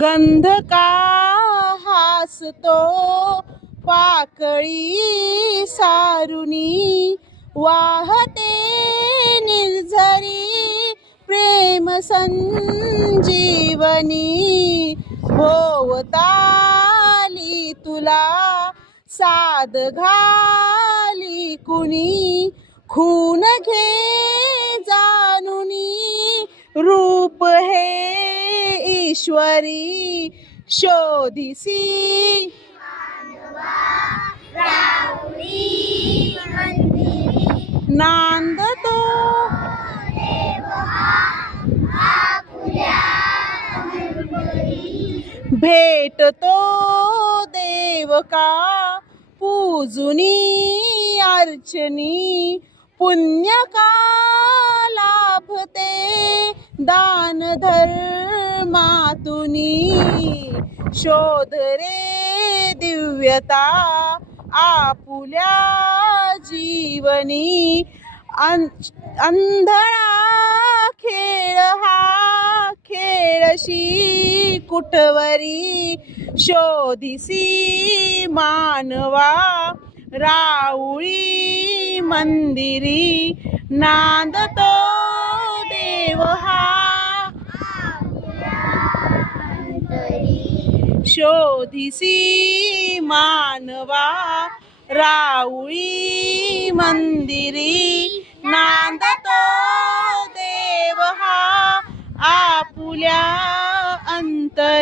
गंध का हासतो पाकळी सारुनी, वाहते निर्झरी प्रेम संजीवनी. भोवताली तुला साद घाली कुणी, खून घे जानुनी रूप हे ईश्वरी. शोधिसी नांदतो भेटतो देव का पूजुनी अर्चनी. पुण्य का लाभते दान धर्मातुनी. शोध रे दिव्यता आपुल्या जीवनी. अंधळा खेळ हा खेळशी कुठवरी. शोधिसी मानवा राऊळी मंदिरी. नांदतो देव हा शोधिसी मानवा राऊळी मंदिरी. नांदतो देव हा आपुल्या अंतरी.